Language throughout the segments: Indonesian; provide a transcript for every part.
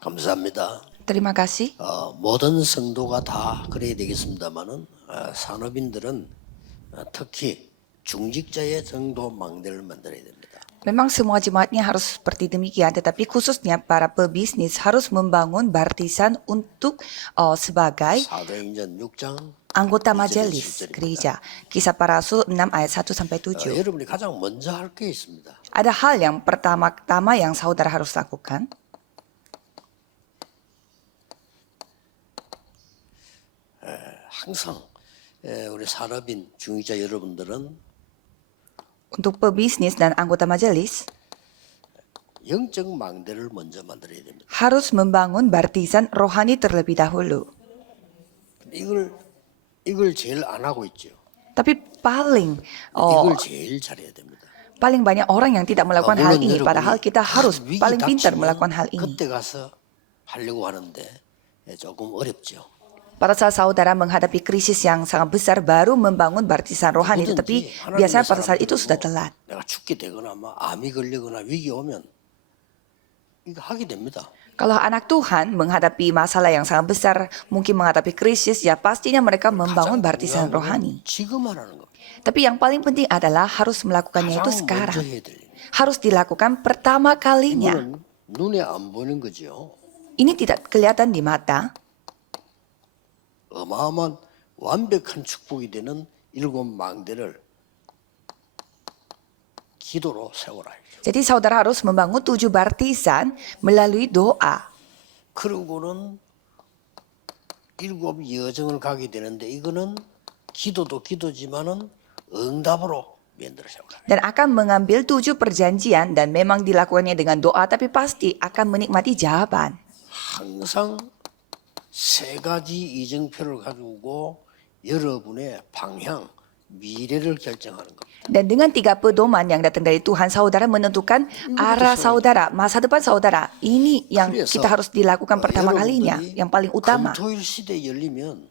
감사합니다. Terima kasih. 모든 성도가 다 그래야 되겠습니다만은 산업인들은 특히 중직자의 정도 망대를 만들어야 됩니다. Memang semua jemaatnya harus seperti demikian, tetapi khususnya para pebisnis harus membangun baptisan untuk sebagai 사도행전 6장 anggota 1절에서 majelis 7절입니다. gereja. Kisah para Rasul 6 ayat 1 sampai 7. 여러분이 가장 먼저 할 게 있습니다. Ada hal yang pertama-tama yang saudara harus lakukan. 항상 우리 산업인 중직자 여러분들은 Untuk pebisnis dan anggota majelis 영적 망대를 먼저 만들어야 됩니다. harus membangun baptisan rohani terlebih dahulu. 이걸 제일 안 하고 있죠. Tapi paling 이걸 제일 잘해야 됩니다. paling banyak orang yang tidak melakukan hal ini, padahal kita harus 위기 paling pintar 닥치면 melakukan hal ini. 그때 가서 하려고 하는데 조금 어렵죠. Pada saat saudara menghadapi krisis yang sangat besar baru membangun baptisan rohani, tetapi biasanya pada saat itu sudah telat. 내가 죽게 되거나 암이 걸리거나 위기 오면 이거 하게 됩니다. Kalau anak Tuhan menghadapi masalah yang sangat besar, mungkin menghadapi krisis, ya pastinya mereka membangun baptisan rohani. 지금 하라는 겁니다. Tapi yang paling penting adalah harus melakukannya itu 가장 먼저 sekarang. 해야 될 일. Harus dilakukan pertama kalinya. 이거는 눈에 안 보이는 거죠. Ini tidak kelihatan di mata, 어마어마한 완벽한 축복이 되는 7 망대를 기도로 세워라. jadi saudara harus membangun 7 baptisan melalui doa. 그러고는 7 여정을 가게 되는데 이거는 기도도 기도지만은 응답으로 만들어 세워라. Dan akan mengambil 7 perjanjian dan memang dilakukannya dengan doa, tapi pasti akan menikmati jawaban. 항상 3가지 이정표를 가지고 여러분의 방향, 미래를 결정하는 겁니다. Dan dengan 3 pedoman yang datang dari Tuhan, saudara menentukan arah saudara, masa depan saudara. Ini yang kita harus dilakukan pertama kalinya, yang paling utama. 금토일 시대 열리면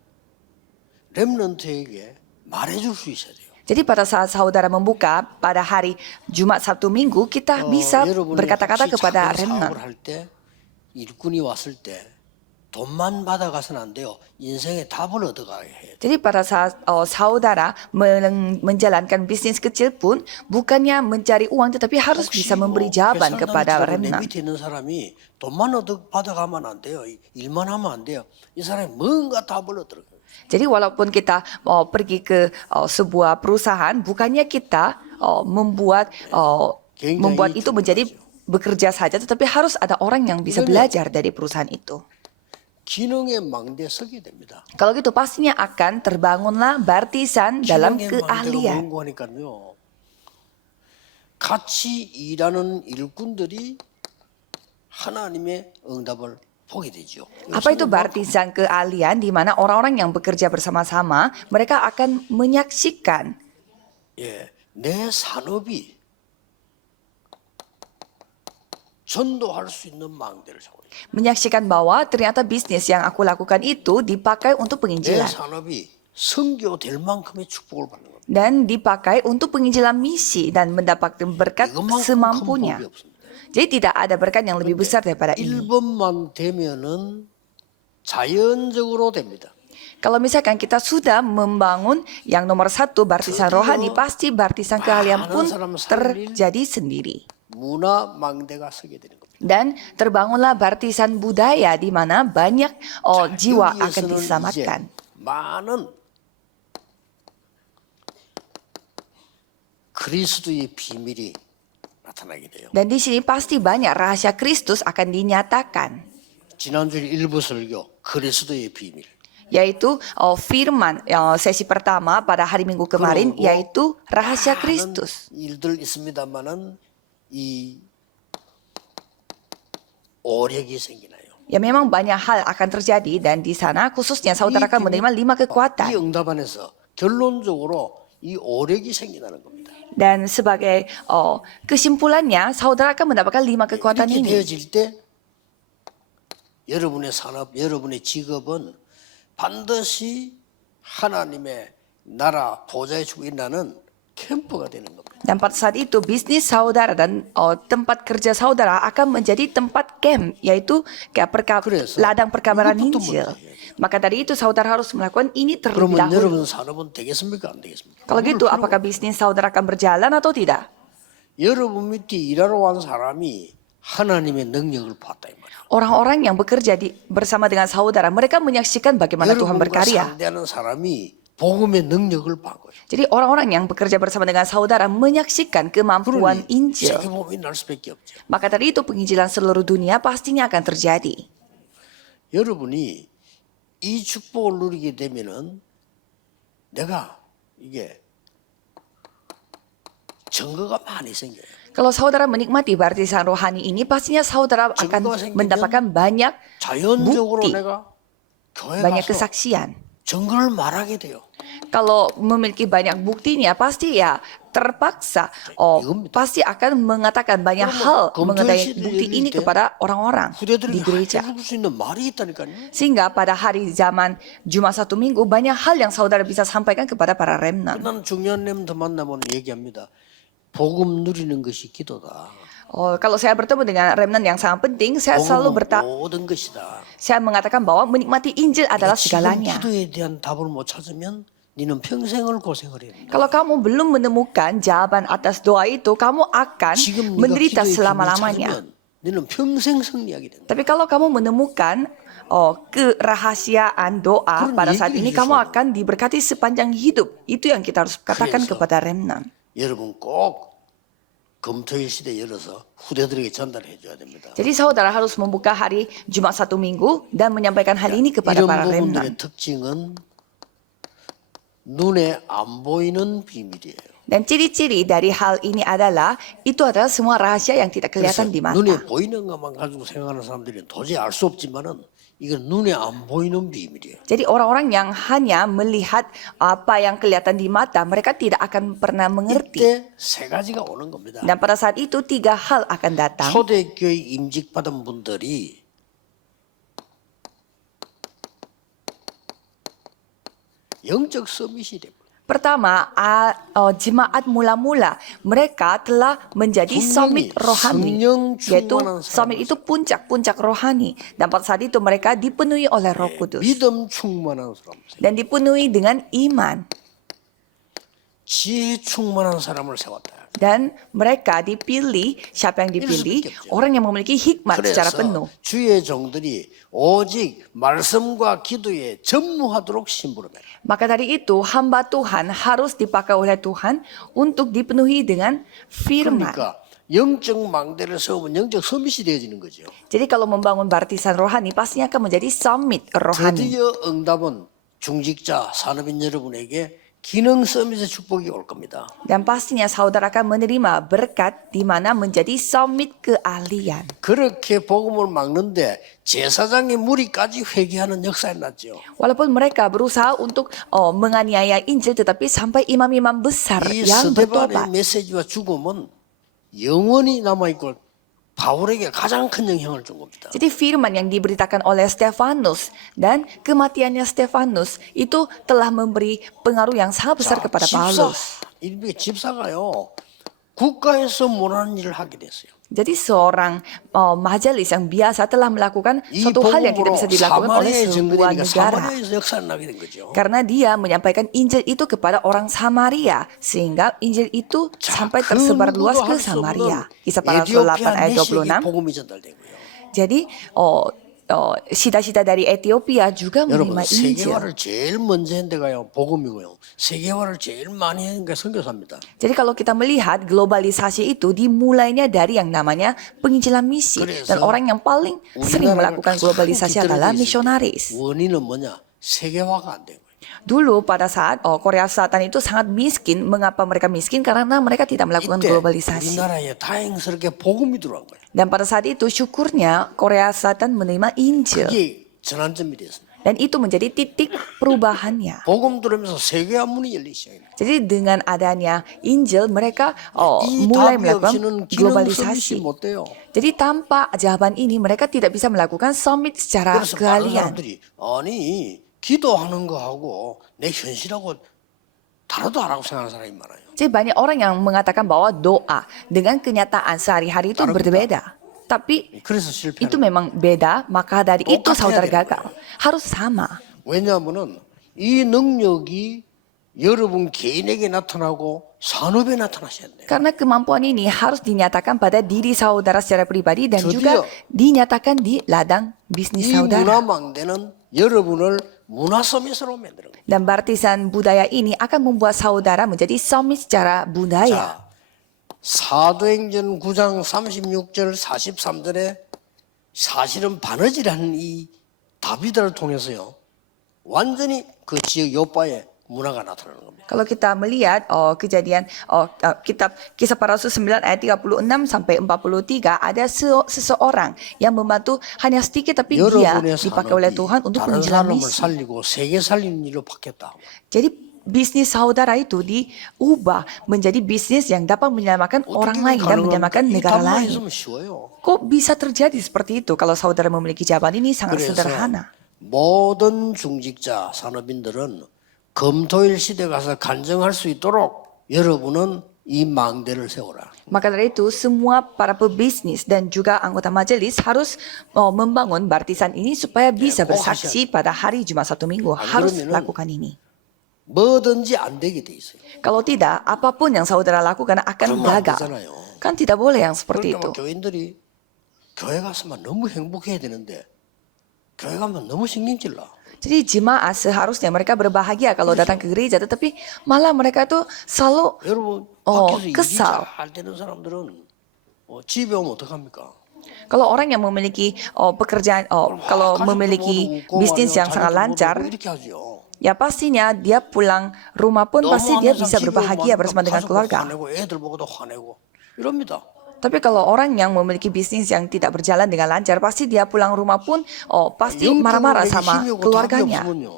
렘넌트에게 말해줄 수 있어야 돼요. Jadi pada saat saudara membuka pada hari Jumat, Sabtu, Minggu, kita bisa berkata-kata kepada remnant. 사업을 할 때 일꾼이 왔을 때 돈만 받아가서는 안 돼요. 인생의 답을 얻어가야 해요. Jadi pada saat saudara menjalankan bisnis kecil pun bukannya mencari uang, tetapi harus bisa memberi jawaban kepada 내 remnant. 밑에 있는 사람이 돈만 받아가면 안 돼요. 일만 하면 안 돼요. 이 사람이 뭔가 답을 얻어가요. Jadi walaupun kita pergi ke sebuah perusahaan, bukannya kita membuat itu menjadi bekerja saja, tetapi harus ada orang yang bisa belajar dari perusahaan itu. 기능의 망대에 서게 됩니다. Kalau gitu pastinya akan terbangunlah baptisan dalam keahlian. 하니까요. 같이 일하는 일꾼들이 하나님의 응답을 보게 되죠. Apa itu baptisan keahlian, di mana orang-orang yang bekerja bersama-sama, mereka akan menyaksikan 내 산업이 전도할 수 있는 망대를 잡고 있어요. menyaksikan bahwa ternyata bisnis yang aku lakukan itu dipakai untuk 내 penginjilan 산업이 선교될 만큼의 축복을 받는 겁니다. dan dipakai untuk penginjilan misi dan mendapatkan berkat 이것만큼 큰 semampunya. 복이 없습니다. Jadi tidak ada berkat yang lebih besar daripada ini. 1번만 되면은 자연적으로 됩니다. Kalau misalkan kita sudah membangun yang nomor 1 baptisan rohani, pasti baptisan keahlian pun terjadi sendiri. 문화 망대가 서게 되는 겁니다. Dan terbangunlah baptisan budaya di mana banyak jiwa akan 여기에서는 diselamatkan. 이제 많은 그리스도의 비밀이 나타나게 돼요. Dan di sini pasti banyak rahasia Kristus akan dinyatakan, 지난주 일부 설교 그리스도의 비밀. yaitu firman sesi pertama pada hari Minggu kemarin, yaitu rahasia Kristus. 일들 있습니다만은 이 오력이 생기나요. Ya memang banyak hal akan terjadi dan di sana khususnya saudara akan menerima 5 이 kekuatan. 응답 안에서 결론적으로 이 오력이 생긴다는 겁니다. Dan sebagai kesimpulannya saudara akan mendapatkan 5 kekuatan 이렇게 ini. 되어질 때 여러분의 산업, 여러분의 직업은 반드시 하나님의 나라 보좌에 주인나는 캠프가 되는 겁니다. Dan pada saat itu bisnis saudara dan tempat kerja saudara akan menjadi tempat camp, yaitu kayak 그래서 ladang perkabaran 이것부터 Injil. 먼저 해야 돼요. Maka dari itu saudara harus melakukan ini terlebih 그러면 dahulu. 여러분 산업은 되겠습니까? 안 되겠습니까? Kalau gitu, apakah bisnis saudara akan berjalan atau tidak? 여러분 밑에 일하러 온 사람이 하나님의 능력을 봤다 이 말이야. Orang-orang yang bekerja bersama dengan saudara, mereka menyaksikan bagaimana Tuhan 여러분과 berkarya. 상대하는 사람이 복음의 능력을 본 거예요. Jadi orang-orang yang bekerja bersama dengan saudara menyaksikan kemampuan 그러니 Injil. 세계복음이 날 수밖에 없죠. Maka dari itu penginjilan seluruh dunia pastinya akan terjadi. 여러분이 이 축복을 누리게 되면은 내가 이게 증거가 많이 생겨요. Kalau saudara menikmati baptisan rohani ini, pastinya saudara akan mendapatkan banyak 자연적으로 bukti, 내가 교회 banyak 가서 kesaksian. 증거를 말하게 돼요. Kalau memiliki banyak buktinya, pasti ya terpaksa, pasti akan mengatakan banyak hal mengenai bukti ini kepada orang-orang di 후대들에게 gereja. 해줄 수 있는 말이 있다니까요. Sehingga pada hari zaman Jumat Satu Minggu, banyak hal yang saudara bisa sampaikan kepada para remnant. 난 중요한 렘들 만나면 얘기합니다. 복음 누리는 것이 기도다. Kalau saya bertemu dengan remnant yang sangat penting, saya selalu 복음은 모든 것이다. saya mengatakan bahwa menikmati Injil adalah 지금 segalanya. 기도에 대한 답을 못 찾으면 너는 평생을 고생을 해야 된다. Kalau kamu belum menemukan jawaban atas doa itu, kamu akan 지금 네가 menderita 기도의 비밀을 selama-lamanya. 찾으면 너는 평생 승리하게 된다. Tapi kalau kamu menemukan kerahasiaan doa 그런 pada saat 얘기를 ini, kamu 해주셔야 akan diberkati sepanjang hidup. Itu yang kita harus katakan 그래서 kepada remnant. 여러분 꼭 검토일 시대 열어서 후대들에게 전달해 줘야 됩니다. Jadi saudara harus membuka hari Jumat Satu Minggu dan menyampaikan hal ini kepada 이런 para 부분들의 remnant. 특징은 눈에 안 보이는 비밀이에요. Dan ciri-ciri dari hal ini adalah, itu adalah semua rahasia yang tidak 그래서 kelihatan di mata. 눈에 보이는 것만 가지고 생각하는 사람들이 도저히 알 수 없지만은 이건 눈에 안 보이는 비밀이에요. Jadi orang-orang yang hanya melihat apa yang kelihatan di mata, mereka tidak akan pernah mengerti. 이때 세 가지가 오는 겁니다. Dan pada saat itu 3 hal akan datang. 초대교회 임직받은 분들이 영적 서밋이 됩니다. Pertama, jemaat mula-mula, mereka telah menjadi summit rohani, yaitu summit itu puncak-puncak rohani. Dan pada saat itu mereka dipenuhi oleh Roh Kudus 믿음 충만한 사람, dan dipenuhi dengan iman. 지혜 충만한 사람을 세웠다. Dan mereka dipilih, siapa yang dipilih? Orang yang memiliki hikmat secara penuh. 그래서 주의 종들이 오직 말씀과 기도에 전무하도록 심부름해라. Maka dari itu, hamba Tuhan harus dipakai oleh Tuhan untuk dipenuhi dengan firman. 그러니까 영적 망대를 세우면 영적 서밋이 되어지는 거죠. Jadi kalau membangun baptisan rohani, pastinya akan menjadi summit rohani. 드디어 응답은 중직자, 산업인 여러분에게 기능 서밋의 축복이 올 겁니다. Dan pastinya saudara akan menerima berkat di mana menjadi summit keahlian. 그렇게 복음을 막는데 제사장의 무리까지 회개하는 역사에 났죠. Walaupun mereka berusaha untuk menganiaya Injil, tetapi sampai imam-imam besar 이 yang 스데반의 bertobat. 메시지와 죽음은 영원히 남아있고 바울에게 가장 큰 영향을 준 겁니다. Jadi firman yang diberitakan oleh Stefanus dan kematiannya Stefanus itu telah memberi pengaruh yang sangat besar kepada Paulus. 이게 집사가요 국가에서 못하는 일을 하게 됐어요. Jadi seorang majelis yang biasa telah melakukan 이 suatu hal yang tidak 복음으로 bisa dilakukan oleh 사마리아에 sebuah 증거되니까 negara. 사마리아에서 역사를 나게 된 거죠. Karena dia menyampaikan Injil itu kepada orang Samaria, sehingga Injil itu sampai tersebar luas ke Samaria. Kisah para Rasul 8 ayat 26. 복음이 전달된 거예요. Jadi sita-sita dari Ethiopia juga 여러분 menerima Injil. 세계화를 제일 먼저 한 데가요 복음이고요. 세계화를 제일 많이 하는 게 선교사입니다. Jadi kalau kita melihat globalisasi itu dimulainya dari yang namanya penginjilan misi. Dan orang yang paling sering melakukan globalisasi adalah misionaris. 원인은 뭐냐? 세계화가 안 된 거예요. Dulu pada saat Korea Selatan itu sangat miskin. Mengapa mereka miskin? Karena mereka tidak melakukan 이때 globalisasi. 우리나라에 다행스럽게 복음이 들어간 거예요. Dan pada saat itu syukurnya Korea Selatan menerima Injil. 이게 전환점이 됐습니다. Dan itu menjadi titik perubahannya. 복음 들으면서 세계화 문이 열리기 시작합니다. Jadi dengan adanya Injil mereka 이 mulai 답이 melakukan 없이는 기능 globalisasi. 서밋이 못 돼요. Jadi tanpa jawaban ini mereka tidak bisa melakukan summit secara 그래서 많은 keahlian. 사람들이 아니 기도하는 거하고 내 현실하고 다르도 안 하고 생각하는 사람이 많아요. Jadi banyak orang yang mengatakan bahwa doa dengan kenyataan sehari-hari itu Taruh berbeda. Tapi 그래서 실패하는 itu memang beda, maka dari itu 똑같아야 saudara 되는 gagal. Harus sama. 왜냐하면은 이 능력이 여러분 개인에게 나타나고 산업에 나타나셔야 돼요. Karena kemampuan ini harus dinyatakan pada diri saudara secara pribadi dan 드디어 juga dinyatakan di ladang 이 bisnis saudara. 문화망대는 여러분을 문화 서밋으로 만드는 거예요. Dan baptisan budaya ini akan membuat saudara menjadi summit secara budaya. 자, 사도행전 9장 36절 43절에 사실은 바느질하는 이 다비드를 통해서요. 완전히 그 지역 요바의 문화가 나타나는 겁니다. Kalau kita melihat kejadian kitab Kisah Para Rasul 9 ayat 36 sampai 43 ada seseorang yang membantu hanya sedikit tapi dia 여러분의 dipakai oleh Tuhan 산업이 untuk 다른 penjelang 사람을 misi. 살리고 세계 살리는 일로 바뀌었다. Jadi bisnis saudara itu diubah menjadi bisnis yang dapat menyelamatkan orang lain dan menyelamatkan 이 negara 답만 lain. 있으면 쉬워요. Kok bisa terjadi seperti itu kalau saudara memiliki jawaban ini sangat 그래서 sederhana. 모든 중직자 산업인들은 검토일 시대 가서 간증할 수 있도록 여러분은 이 망대를 세워라. Maka dari itu semua para pebisnis dan juga anggota majelis harus membangun baptisan ini supaya bisa bersaksi pada hari Jumat Sabtu Minggu. Harus 그러면은 lakukan ini. 뭐든지 안 되게 돼 있어요. Kalau tidak, apapun yang saudara lakukan akan 그러면 안 gagal. 되잖아요. Kan tidak boleh yang seperti 그러니까 itu. 교인들이 교회 가서만 너무 행복해야 되는데 교회 가면 너무 신경질 나. Jadi jemaat seharusnya mereka berbahagia kalau datang ke gereja, tetapi malah mereka tuh selalu 여러분 밖에서 일이 kesal. 잘 되는 사람들은 집에 오면 어떡합니까? Kalau orang yang memiliki pekerjaan, kalau memiliki bisnis yang sangat lancar, 이렇게 하죠. ya pastinya dia pulang rumah pun pasti dia bisa 집에 berbahagia 오면 bersama dengan 가족도 keluarga. 화내고 애들 보고도 화내고 이럽니다. Tapi kalau orang yang memiliki bisnis yang tidak berjalan dengan lancar, pasti dia pulang rumah pun pasti marah-marah 영적으로 sama 힘이 없고 답이 keluarganya. 없으면요.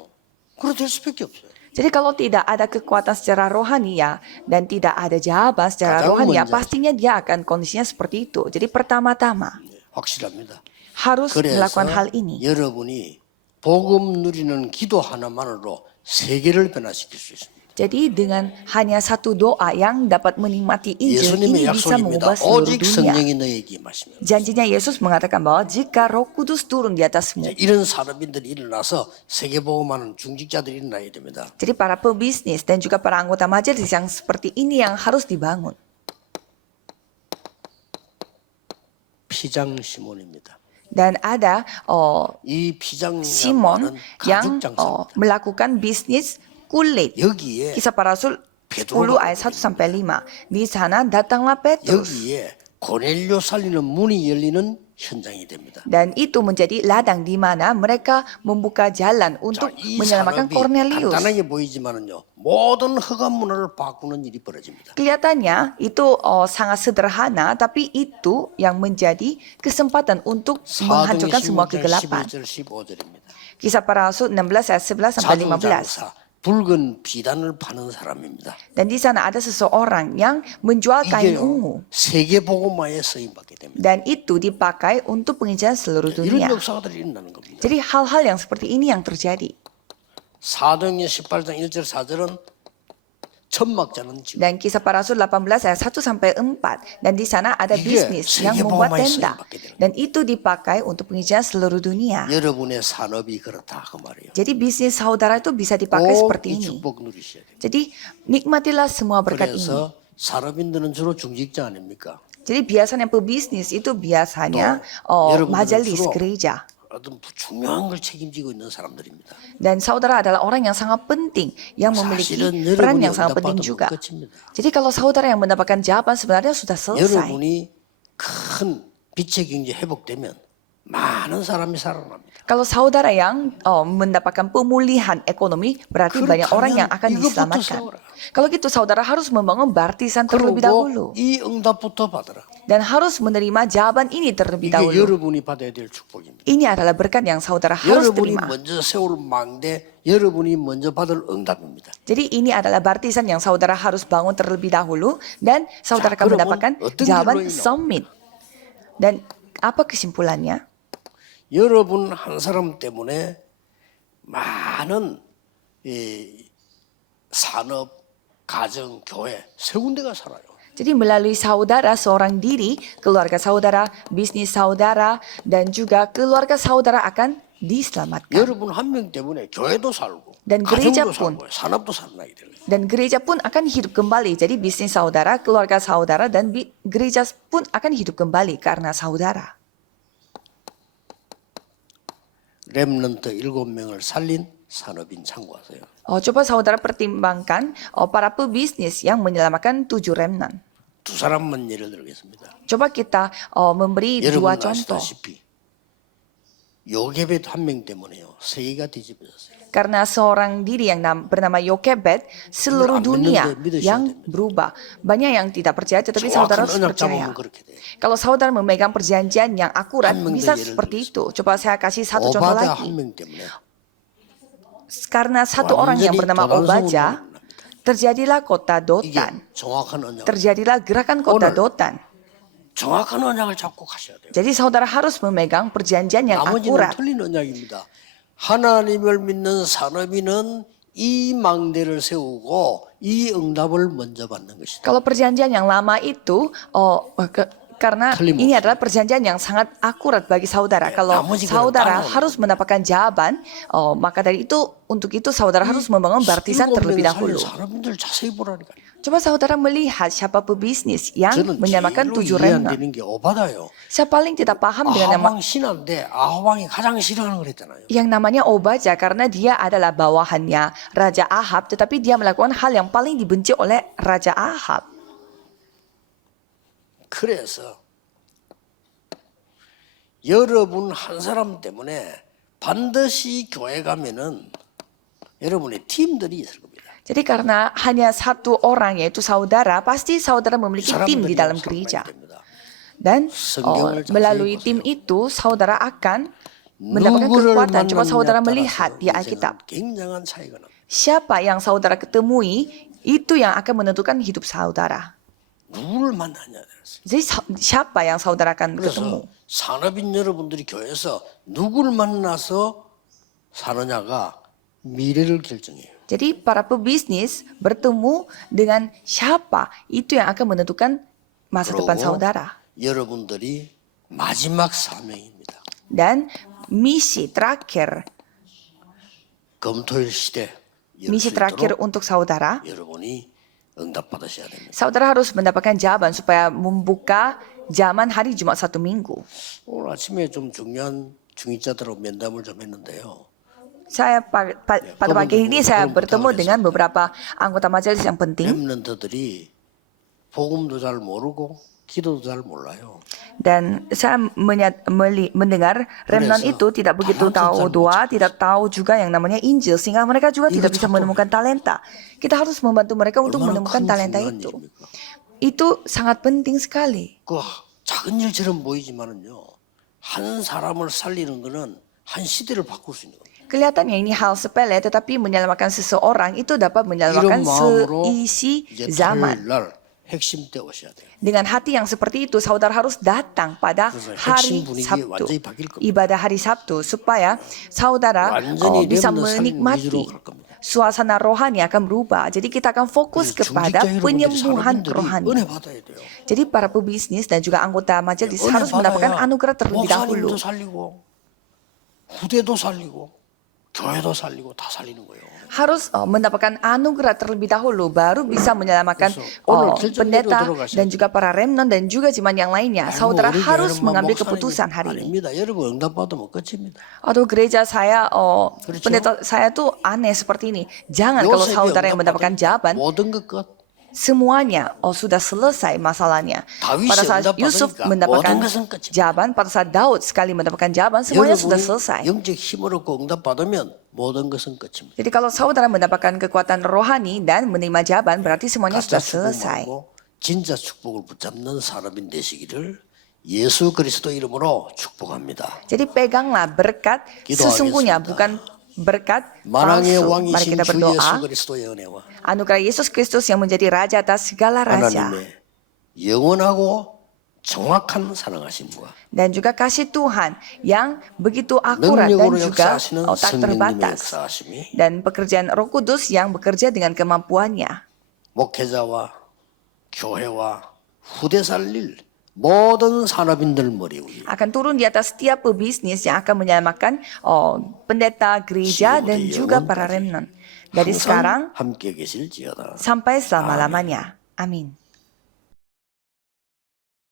그렇게 될 수밖에 없어요. Jadi kalau tidak ada kekuatan secara rohani ya dan tidak ada jawaban secara Kadang rohani ya, menjadi. pastinya dia akan kondisinya seperti itu. Jadi pertama-tama 확실합니다. harus 그래서 melakukan hal ini. 여러분이 복음 누리는 기도 하나만으로 세계를 변화시킬 수 있습니다. Jadi dengan hanya satu doa yang dapat menikmati Injil 예수님의 ini bisa 약속입니다. mengubah seluruh 오직 dunia. 성령이 너에게 임하시면 Janjinya Yesus mengatakan bahwa jika Roh Kudus turun di atasmu, 이런 산업인들이 일어나서 세계 복음하는 중직자들이 일어나야 됩니다. jadi para pebisnis dan juga para anggota majelis yang seperti ini yang harus dibangun. 피장 시몬입니다. Dan ada 이 피장 Simon yang 가죽 장사. melakukan bisnis kulit. 여기에 Kisah Para Rasul 10 ayat 1 sampai 5. Di sana datanglah Petrus. 여기에 고넬료 살리는 문이 열리는 현장이 됩니다. Dan itu menjadi ladang di mana mereka membuka jalan untuk 이 menyelamatkan 산업이 Cornelius. 간단하게 보이지만은요, 모든 허간 문화를 바꾸는 일이 벌어집니다. Kelihatannya itu sangat sederhana, tapi itu yang menjadi kesempatan untuk menghancurkan semua 4장 kegelapan. 11절 15절입니다. Kisah Para Rasul 16 ayat 11 sampai 15. 자주장사 붉은 비단을 파는 사람입니다. Dan di sana ada seseorang yang menjual kain 이게요, ungu. 세계 복음화에 쓰임 받게 됩니다. Dan itu dipakai untuk penginjilan seluruh 이런 dunia. 역사들이 일어나는 겁니다. Jadi hal-hal yang seperti ini yang terjadi. 사도행전 18장 1절 4절은 천막자는 지금 Dan kisah Para Rasul 18 ayat 1 sampai 4. Dan di sana ada 이게 bisnis yang 세계 membuat 복음화에 tenda. 쓰임받게 되는 Dan itu dipakai untuk penginjilan seluruh dunia. 여러분의 산업이 그렇다 그 말이에요. Jadi bisnis saudara itu bisa dipakai 꼭 seperti 이 ini. 축복 누리셔야 돼요. Jadi nikmatilah semua berkat ini. 그래서 산업인들은 주로 중직자 아닙니까? Jadi biasanya pebisnis itu biasanya 여러분들은 majelis 주로 gereja. 어떤 중요한 걸 책임지고 있는 사람들입니다. Dan saudara adalah orang yang sangat penting, yang memiliki 사실은 peran 여러분이 yang sangat penting 응답받으면 juga. 끝입니다. Jadi kalau saudara yang mendapatkan jawaban sebenarnya sudah selesai. 여러분이 큰 빛의 경제 회복되면 많은 사람이 살아납니다. Kalau saudara yang mendapatkan pemulihan ekonomi, berarti banyak orang yang akan 이것부터 diselamatkan. 세워라. Kalau gitu saudara harus membangun baptisan terlebih 그리고 dahulu. 이 응답부터 받아라. Dan harus menerima jawaban ini terlebih 이게 dahulu. 여러분이 받아야 될 축복입니다. Ini adalah berkat yang saudara harus 여러분이 terima. 먼저 세울 망대, 여러분이 먼저 받을 응답입니다. Jadi ini adalah baptisan yang saudara harus bangun terlebih dahulu dan saudara akan 그러면 mendapatkan 어떤 jawaban 길로 인하여? summit. Dan apa kesimpulannya? 여러분 한 사람 때문에 많은 이 산업, 가정, 교회 세 군데가 살아요. Jadi melalui saudara, seorang diri, keluarga saudara, bisnis saudara, dan juga keluarga saudara akan diselamatkan. 여러분 한 명 때문에 교회도 살고 Dan gereja 가정도 pun. 살고 산업도 살아나게 돼요. Dan gereja pun akan hidup kembali. Jadi bisnis saudara, keluarga saudara, dan gereja pun akan hidup kembali karena saudara. 렘넌트 7명을 살린 산업인 참고하세요. Coba saudara pertimbangkan para pebisnis yang menyelamatkan 7 remnant. 두 사람만 예를 들겠습니다. Coba kita memberi dua 여러분 contoh. 아시다시피 요게벳 한 명 때문에요. 세계가 뒤집어졌어요. Karena seorang diri yang bernama Yokebed, seluruh dunia yang berubah. Banyak yang tidak percaya, tetapi saudara harus 언약 percaya. 잡으면 그렇게 돼요. Kalau saudara memegang perjanjian yang akurat, 한 명도 bisa 예를 seperti itu. Coba saya kasih satu contoh 오바다 lagi. 한 명 때문에 Karena satu orang yang bernama Obaja, terjadilah kota 이게 Dotan. 정확한 언약. Terjadilah gerakan kota 오늘 Dotan. 정확한 언약을 잡고 가셔야 돼요. Jadi saudara harus memegang perjanjian yang 나머지는 akurat. 틀린 언약입니다. 하나님을 믿는 산업인은 이 망대를 세우고 이 응답을 먼저 받는 것이다. Kalau perjanjian yang lama itu, karena Kelimut. ini adalah perjanjian yang sangat akurat bagi saudara. Kalau namun jika saudara tangan- harus mendapatkan jawaban, maka dari itu untuk itu saudara harus membangun baptisan terlebih dahulu. 산업인들 자세히 보라니까. Coba saudara melihat siapa pebisnis yang 저는 menyamakan 7 제일로 이해 안 remnant. 되는 게 오바다요. Saya paling tidak paham dengan nama 아하방 신하인데 아하방이 가장 싫어하는 걸 했잖아요. yang namanya Obaja karena dia adalah bawahannya Raja Ahab, tetapi dia melakukan hal yang paling dibenci oleh Raja Ahab. 그래서 여러분 한 사람 때문에 반드시 교회 가면은 여러분의 팀들이 있을 겁니다. Jadi karena hanya satu orang yaitu saudara, pasti saudara memiliki tim di dalam gereja. Dan melalui tim itu saudara akan mendapatkan kekuatan. Coba saudara melihat di Alkitab. 굉장한 차이가 납니다. Siapa yang saudara ketemui, itu yang akan menentukan hidup saudara. 누구를 만나냐. Jadi siapa yang saudara akan ketemu? 그래서 산업인 여러분들이 교회에서 누구를 만나서 사느냐가 미래를 결정해요. Jadi para pebisnis bertemu dengan siapa, itu yang akan menentukan masa depan 그리고 saudara. 여러분들이 마지막 사명입니다. Dan misi terakhir, 검토일 시대 misi terakhir untuk saudara, 여러분이 응답받으셔야 됩니다. saudara harus mendapatkan jawaban supaya membuka zaman hari Jumat 1 minggu. 오늘 아침에 좀 중요한 중위자들하고 면담을 좀 했는데요. Saya pada pagi ini saya bertemu dengan beberapa anggota majelis yang penting 렘넌트들이 복음도 잘 모르고 기도도 잘 몰라요. dan saya mendengar remnant itu tidak begitu tahu doa, tidak tahu juga yang namanya Injil sehingga mereka juga tidak bisa menemukan talenta. Kita harus membantu mereka untuk 얼마나 menemukan 큰 talenta 중요한 itu. 일입니까? Itu sangat penting sekali. 그 작은 일처럼 보이지만은요. 한 사람을 살리는 거는 한 시대를 바꿀 수 있는 겁니다. Kelihatannya ini hal sepele, tetapi menyelamatkan seseorang itu dapat menyelamatkan 이런 마음으로 seisi 이제 zaman. 토요일 날 핵심 때 오셔야 돼요. Dengan hati yang seperti itu, saudara harus datang pada 그래서 hari 핵심 분위기 Sabtu, 완전히 바뀔 겁니다. ibadah hari Sabtu, supaya saudara 완전히 bisa 렘넌트 살리는 menikmati 위주로 갈 겁니다. suasana rohani akan berubah. Jadi kita akan fokus kepada 중직자 여러분들이 penyembuhan 산업인들이 rohani. 은혜 받아야 돼요. Jadi para pebisnis dan juga anggota majelis 은혜 harus mendapatkan 받아야 anugerah terlebih dahulu. 목사님도 살리고 후대도 살리고 교회도 살리고 다 살리는 거예요. Harus mendapatkan anugerah terlebih dahulu, baru bisa menyelamatkan 오늘 결정대로 pendeta 들어가셔야 dan juga para remnant dan juga jemaat yang lainnya. Saudara harus mengambil keputusan hari ini. 아닙니다. 여러분 응답 받으면 끝입니다. Aduh, gereja saya, pendeta saya tuh aneh seperti ini. Jangan kalau 요셉이 saudara yang 응답 mendapatkan 받으니까 jawaban, 모든 것 끝. semuanya sudah selesai masalahnya. 다윗이 Pada saat 응답 Yusuf 받으니까 mendapatkan 모든 것은 끝입니다. jawaban, pada saat Daud sekali mendapatkan jawaban, semuanya sudah selesai. 영적 힘을 얻고 응답 받으면 모든 것은 끝입니다. Jadi kalau saudara mendapatkan kekuatan rohani dan menerima jawaban, berarti semuanya 가짜 sudah selesai. 축복하고 진짜 축복을 붙잡는 사람인 되시기를 예수 그리스도 이름으로 축복합니다. Jadi peganglah berkat sesungguhnya, bukan berkat 만왕의 palsu. Mari 왕이신 kita 주 예수 berdoa. 그리스도의 은혜와 Anugerah Yesus Kristus yang menjadi Raja atas segala raja. 하나님의 영원하고 정확한 사랑하심과 Dan juga kasih Tuhan yang begitu akurat dan 능력으로 juga 역사하시는 tak 성령님의 terbatas. 역사하심이 Dan pekerjaan Roh Kudus yang bekerja dengan kemampuannya. 목회자와 교회와 후대 살릴 모든 산업인들 머리 위에 akan turun di atas setiap pebisnis yang akan menyelamatkan pendeta gereja dan juga para remnant. Dari sekarang 항상 함께 계실지어다. sampai selama-lamanya. Amin.